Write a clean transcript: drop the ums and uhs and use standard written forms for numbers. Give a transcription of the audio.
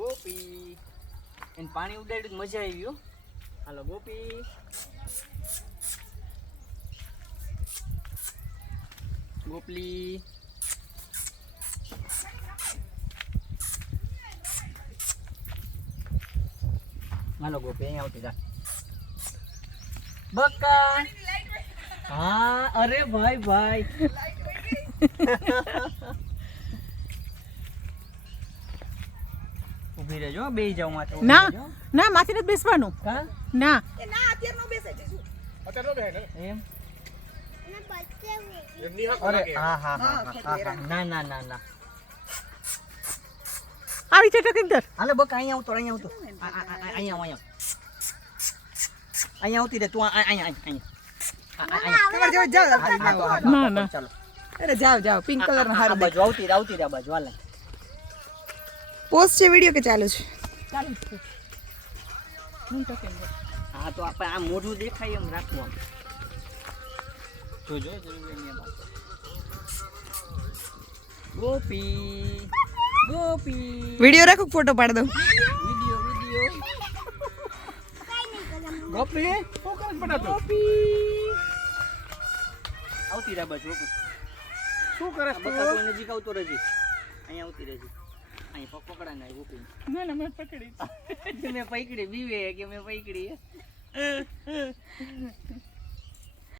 ગોપી એને પાણી ઉડાડ્યું મજા આવી હો. હાલો ગોપી ગોપલી હાલો ગોપી અહીંયા આવતી જા બકા. હા અરે ભાઈ ભાઈ ઊભી રહેજો બેહી જાવ માથે. ના ના માથે નથી બેસવાનું. કા ના એમ અરે હા હા હા ના ના ના ના આવી છે ટકિંદર. હાલે બકા અહીંયા આવતો અહીંયા અહીંયા આવતી રે તું અહીંયા ના ના ચાલો અરે જાઓ જાઓ પિંક કલર નો હારો બાજુ આવતી રે આ બાજુ હાલે પોસ્ટ છે વિડિયો કે ચાલુ છે? ચાલુ છે. હા તો આપણે આ મોઢું દેખાય એમ રાખવું આમ જોજો ગોપી ગોપી વિડિયો રાખો ફોટો પાડ દઉં. વિડિયો ગોપી ફોકસ બનાતો ગોપી આવતી રે બાજુ શું કરે બકા કોઈ નજીક આવતો રહેજે અહીંયા આવતી રહેજે અહીં પકડા ના ગોપી ના ના મેં પકડી મેં પકડી બીવે કે મેં પકડી